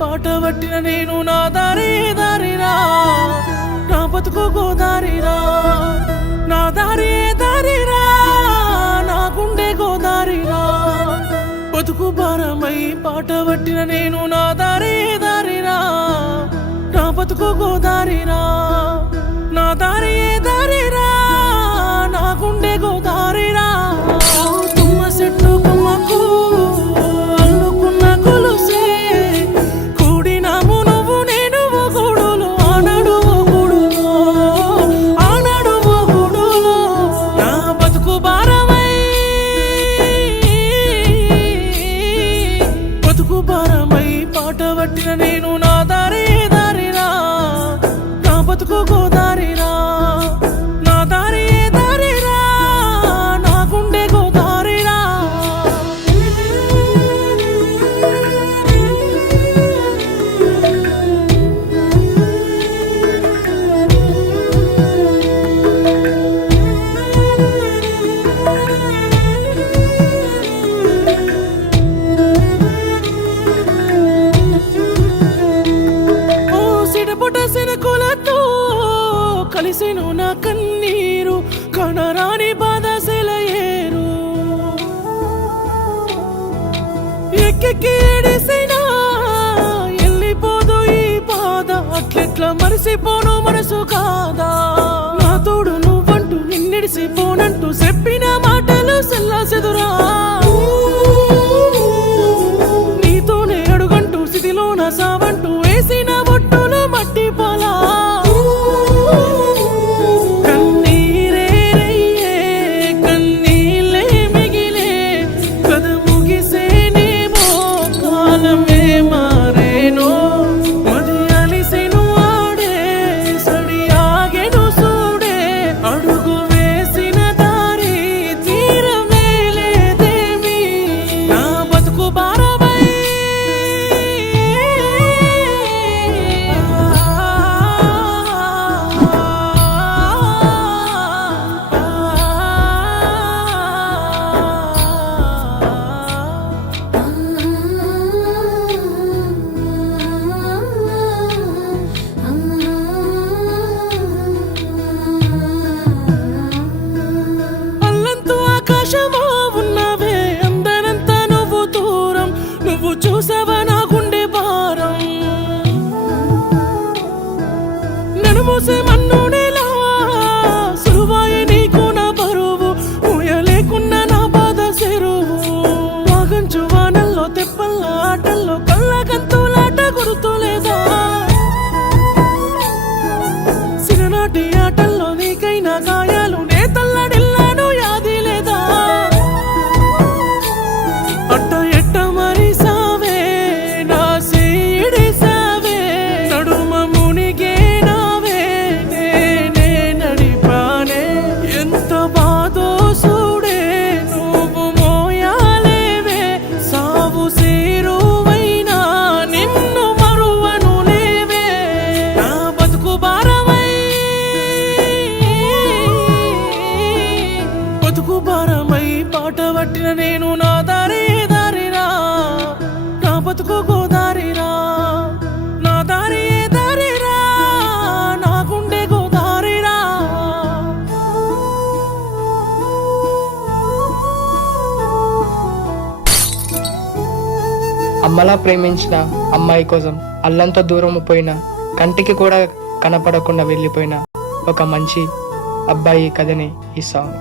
పాట పట్టిన నేను నా దారి దారిరా నా బతుకు గోదారిరా నా దారి దారిరా నా గుండె గోదారిరా బతుకు భారమై పాట పట్టిన నేను నా దారి దారిరా నా బతుకు గోదారిరా నా దారి దారిరా నా గుండె గోదారిరా తుమ్మ చెట్టు కొమ్మకు అల్లుకున్న కొలుసే కూడినాము నువ్వు నేను ఓ గూడులో ఆనాడు ఓ గూడులో ఆనాడు ఓ గూడులో నా బతుకు భారమై బతుకు భారమై పాట పట్టిన నేను నా దారి దారిరా నా బతుకు గోదారిరా నా దారి దారిరా నా గుండె గోదారిరా ఓ సిడపుట సినకులతో కలిసిను నా కన్నీరు కనరాని బాధ సెలయేరు ఎక్కెక్కి ఏడిసినా వెళ్ళిపోదు ఈ బాధ అట్లెట్లా మరిసిపోను మనసు కాదా నా తోడు నువ్వంటూ నిన్నిడిసిపోనంటూ చెప్పిన మాటలు సెల్లాసెదురా నీతోనే అడుగంటూ స్థితిలో నా సావంటూ వేసిన బొట్టులు మట్టి పొలా కన్నీరే రయ్యే కన్నీళ్ళే మిగిలే కథ ముగిసేనేమో కాలమే మారేనో మది అలిసెను ఆడే సడి ఆగెను సూడే అడుగు వేసిన దారి తీరమే లేదేమి నా బతుకు భారమై అల్లంతు ఆకాశమో ఉన్నవే అందనంతా నువ్వు దూరం నువ్వు చూసావా నా గుండె భారం నన్ను మోసే మన్నునేలా సులువాయ నీకు నా బరువు ఊయలేకున్నా నా బాధ సెరువు వాగంచు వానల్లో తెప్పల్ల ఆటల్లో కళ్ళ గంతులాట గుర్తులేదా సిరనాటి ఆటల్లో నీకైనా గాయాలు నే తల్లడిల్లాను యాది లేదా అట్ట ఎట్ట మరిసావే నా సీడిసావే నడుమ మునిగే నావే నేనే నడిపానే ఎంత బాధో సూడే నువ్వు మోయాలేవే సావు సేరువైనా నిన్ను మరువను లేవే నా బతుకు భారమై బతుకు భారమై పాట పట్టిన నేను నా దారి దారిరా నా బతుకు గోదారిరా నా దారి దారిరా నా గుండె గోదారిరా అమ్మలా ప్రేమించిన అమ్మాయి కోసం అల్లంత దూరం పోయిన కంటికి కూడా కనపడకుండా వెళ్ళిపోయిన ఒక మంచి అబ్బాయి కథని ఈ సాంగ్.